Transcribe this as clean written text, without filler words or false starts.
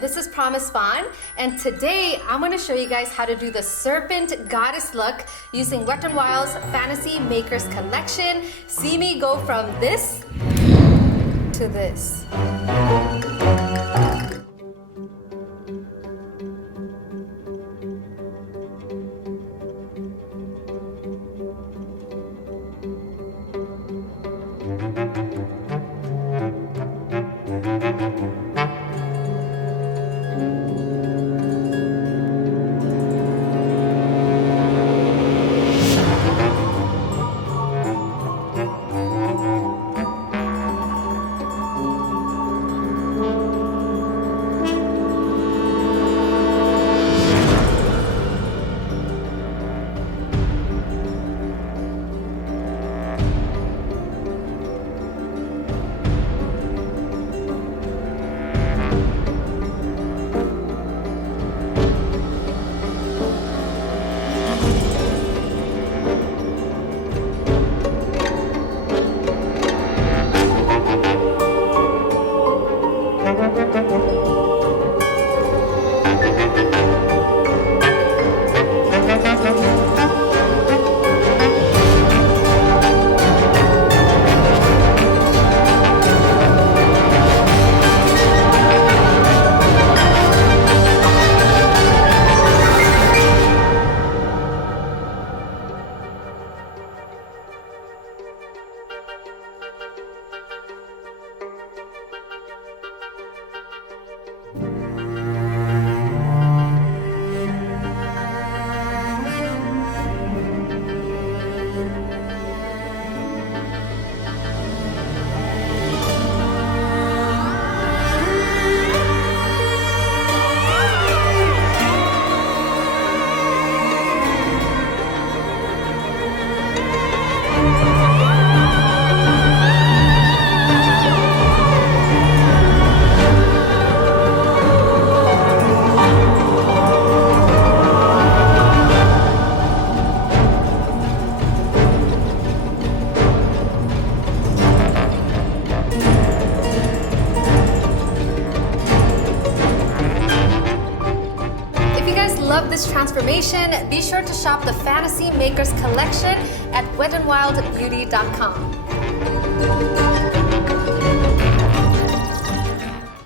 this is Promise Phan, and today I'm going to show you guys how to do the Serpent goddess look using Wet n Wild's Fantasy Makers collection. See me go from this to this. Love this transformation, be sure to shop the Fantasy Makers collection at wetnwildbeauty.com.